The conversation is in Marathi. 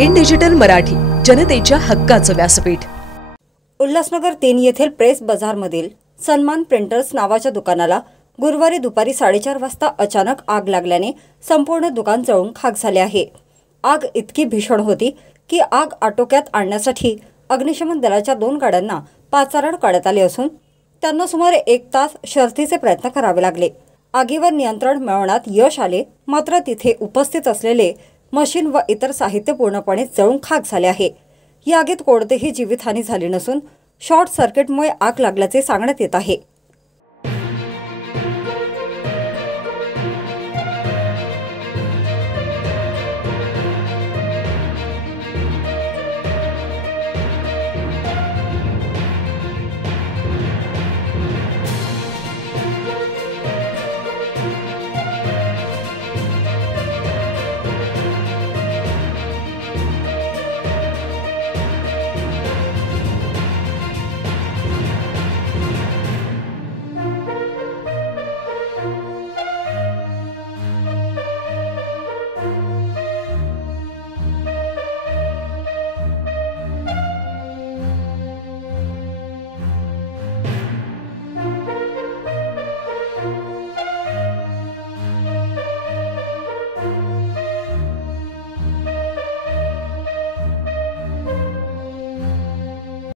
इन डिजिटल मराठी, जनतेच्या हक्काचं व्यासपीठ। उल्हासनगर 3 येथील प्रेस बाजारमधील सन्मान प्रिंटर्स नावाच्या दुकानाला गुरुवारी दुपारी 4:30 वाजता अचानक आग लागल्याने संपूर्ण दुकान जळून खाक झाले आहे। आग इतकी भीषण होती की आग आटोक्यात आणण्यासाठी अग्निशमन दलाच्या 2 गाड्यांना पाचारण काढण्यात आले असून त्यांना सुमारे 1 तास शर्थीचे प्रयत्न करावे लागले। आगीवर नियंत्रण मिळवण्यात यश आले, मात्र तिथे उपस्थित असलेले मशीन व इतर साहित्य पूर्णपणे जळून खाक झाले आहे। या आगीत कोणतीही जीवितहानी झाली नसून शॉर्ट सर्किटमुळे आग लागल्याचे सांगण्यात येत आहे।